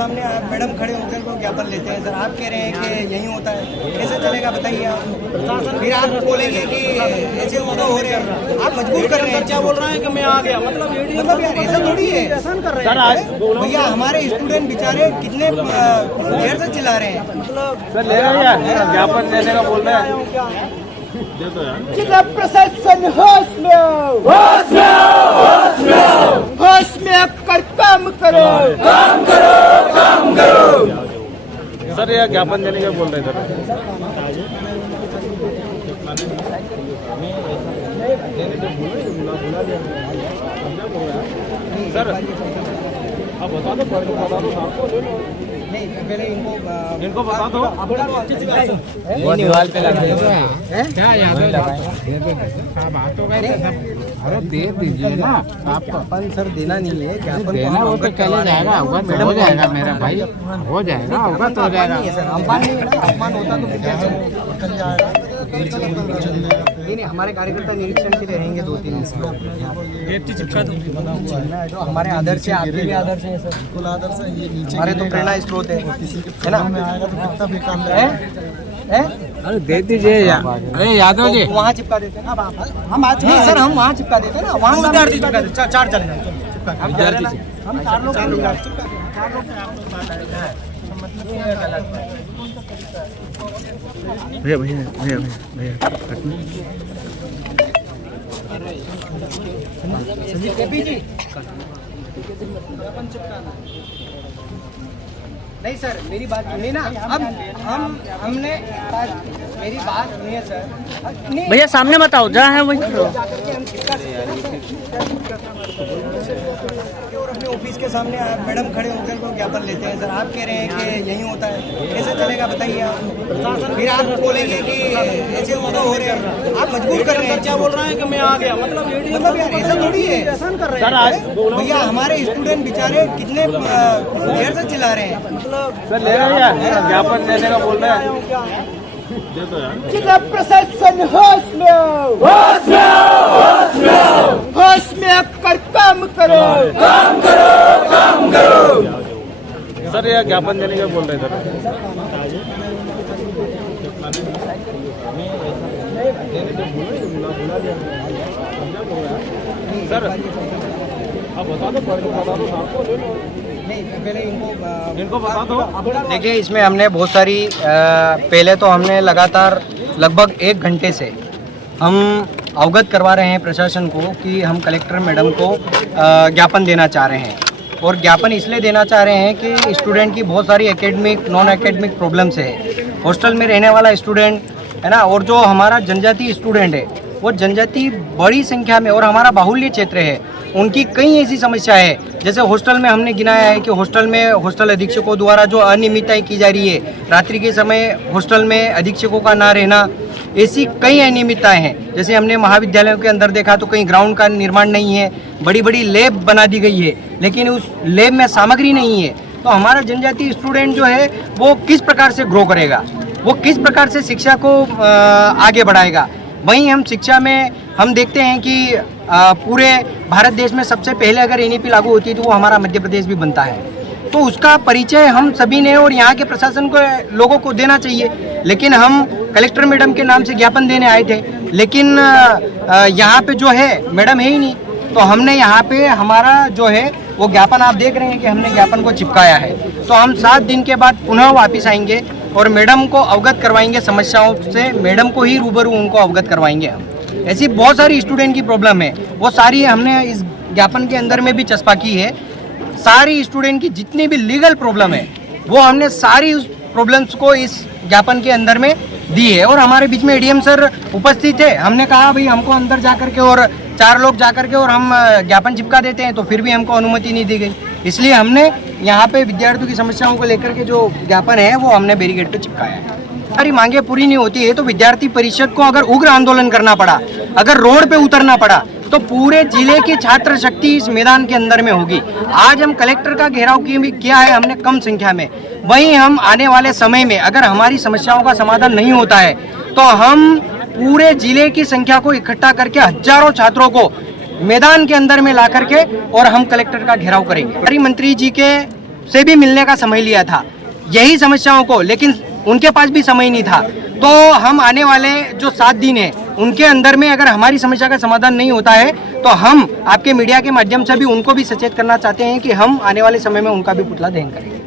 सामने आप मैडम खड़े होकर को ज्ञापन लेते हैं सर, आप कह रहे हैं कि यही होता है, कैसे चलेगा बताइए आप। फिर आप बोलेंगे कि ऐसे वो तो हो रहे हैं, आप मजबूर कर रहे हैं। क्या बोल रहे हैं कि मैं आ गया, मतलब यार ऐसा थोड़ी है सर। भैया हमारे स्टूडेंट बेचारे कितने देर से चिल्ला रहे हैं, मतलब सर ले रहे हैं ज्ञापन देने का बोल रहे हैं। जिला प्रशासन होश में आओ, होश में आओ, होश में आओ, होश में आकर काम करो, काम करो, काम करो। सर ये ज्ञापन देने का बोल रहे हैं सर। आप बता दो, बता दो आपको, ले लो। नहीं पहले इनको बता दो। वो दीवार पे लगा क्या याद बात हो गई सब। अरे दे दीजिए ना, आपको ज्ञापन सर देना नहीं है, ज्ञापन देना वो तो चले जाएगा, होगा तो हो जाएगा मेरा भाई, हो जाएगा, होगा तो हो जाएगा। सर अपमान होता तो निकल जाएगा। नहीं हमारे कार्यकर्ता निरीक्षण के लिए रहेंगे 2-3 दिन। चिपका दो जो हमारे आदर्श है, आपके भी आदर्श है सर, बिल्कुल आदर्श है। ये नीचे हमारे तो प्रेरणा स्रोत है, किसी के है ना, आएगा तो कितना बेकार है। अरे दे दीजिए यार। अरे यादव जी वहाँ चिपका देते हैं ना, हम आज नहीं सर, हम वहाँ चिपका देते हैं ना, वहाँ विद्यार्थी चिपका देते, 4 चले जाए, हम 4 लोग चिपका भैया भैया भैया भैया नहीं सर मेरी बात सुनिए ना। अब हमने मेरी बात सुनिए सर। भैया सामने बताओ जहाँ है वहीं खड़ो। और अपने ऑफिस के सामने आप मैडम खड़े होकर को ज्ञापन लेते हैं सर, आप कह रहे हैं कि यही होता है, कैसे चलेगा बताइए आप। फिर आप बोलेंगे कि ऐसे वो तो हो रहे हैं, आप मजबूर कर रहे हैं। क्या बोल रहे हैं कि मैं आ गया, मतलब यार ऐसा थोड़ी है सर। भैया हमारे स्टूडेंट बेचारे कितने देर से चिल्ला रहे हैं, मतलब सर ले रहे हैं ज्ञापन देने का बोल रहे हैं। जिला प्रशासन होश में आओ, होश में आओ, होश में आओ, होश में आकर काम करो, काम करो, काम करो। सर ये ज्ञापन देने का बोल रहे हैं सर। आप बता दो, बता दो आपको, ले लो। नहीं पहले इनको बता दो। देखिए इसमें हमने बहुत सारी पहले तो हमने लगातार लगभग 1 घंटे से हम अवगत करवा रहे हैं प्रशासन को कि हम कलेक्टर मैडम को ज्ञापन देना चाह रहे हैं। और ज्ञापन इसलिए देना चाह रहे हैं कि स्टूडेंट की बहुत सारी एकेडमिक नॉन एकेडमिक प्रॉब्लम्स है। हॉस्टल में रहने वाला स्टूडेंट है ना, और जो हमारा जनजातीय स्टूडेंट है वो जनजाति बड़ी संख्या में और हमारा बाहुल्य क्षेत्र है, उनकी कई ऐसी समस्या है। जैसे हॉस्टल में हमने गिनाया है कि हॉस्टल में हॉस्टल अधीक्षकों द्वारा जो अनियमितताएं की जा रही है, रात्रि के समय हॉस्टल में अधीक्षकों का ना रहना, ऐसी कई अनियमितताएं हैं। जैसे हमने महाविद्यालयों के अंदर देखा तो कहीं ग्राउंड का निर्माण नहीं है, बड़ी बड़ी लैब बना दी गई है लेकिन उस लैब में सामग्री नहीं है। तो हमारा जनजातीय स्टूडेंट जो है वो किस प्रकार से ग्रो करेगा, वो किस प्रकार से शिक्षा को आगे बढ़ाएगा। वहीं हम शिक्षा में हम देखते हैं कि पूरे भारत देश में सबसे पहले अगर एनईपी लागू होती है तो वो हमारा मध्य प्रदेश भी बनता है। तो उसका परिचय हम सभी ने और यहाँ के प्रशासन को लोगों को देना चाहिए। लेकिन हम कलेक्टर मैडम के नाम से ज्ञापन देने आए थे, लेकिन यहाँ पे जो है मैडम है ही नहीं। तो हमने यहाँ पे हमारा जो है वो ज्ञापन आप देख रहे हैं कि हमने ज्ञापन को चिपकाया है। तो हम 7 दिन के बाद पुनः वापस आएंगे और मैडम को अवगत करवाएंगे समस्याओं से, मैडम को ही रूबरू उनको अवगत करवाएंगे हम। ऐसी बहुत सारी स्टूडेंट की प्रॉब्लम है, वो सारी हमने इस ज्ञापन के अंदर में भी चस्पा की है। सारी स्टूडेंट की जितनी भी लीगल प्रॉब्लम है वो हमने सारी उस प्रॉब्लम्स को इस ज्ञापन के अंदर में दी है। और हमारे बीच में एडीएम सर उपस्थित थे, हमने कहा भाई हमको अंदर जा करके और 4 लोग जा करके और हम ज्ञापन चिपका देते हैं, तो फिर भी हमको अनुमति नहीं दी गई। इसलिए हमने यहाँ पे विद्यार्थियों की समस्याओं को लेकर के जो ज्ञापन है वो हमने बैरिकेड पे चिपकाया है। हमारी मांगे पूरी नहीं होती है तो विद्यार्थी परिषद को अगर उग्र आंदोलन करना पड़ा, अगर रोड पे उतरना पड़ा, तो पूरे जिले की छात्र शक्ति इस मैदान के अंदर में होगी। आज हम कलेक्टर का घेराव किया है हमने कम संख्या में, वहीं हम आने वाले समय में अगर हमारी समस्याओं का समाधान नहीं होता है तो हम पूरे जिले की संख्या को इकट्ठा करके हजारों छात्रों को मैदान के अंदर में ला करके और हम कलेक्टर का घेराव करेंगे। मंत्री जी के से भी मिलने का समय लिया था यही समस्याओं को, लेकिन उनके पास भी समय नहीं था। तो हम आने वाले जो 7 दिन है उनके अंदर में अगर हमारी समस्या का समाधान नहीं होता है तो हम आपके मीडिया के माध्यम से भी उनको भी सचेत करना चाहते हैं कि हम आने वाले समय में उनका भी पुतला दहन करेंगे।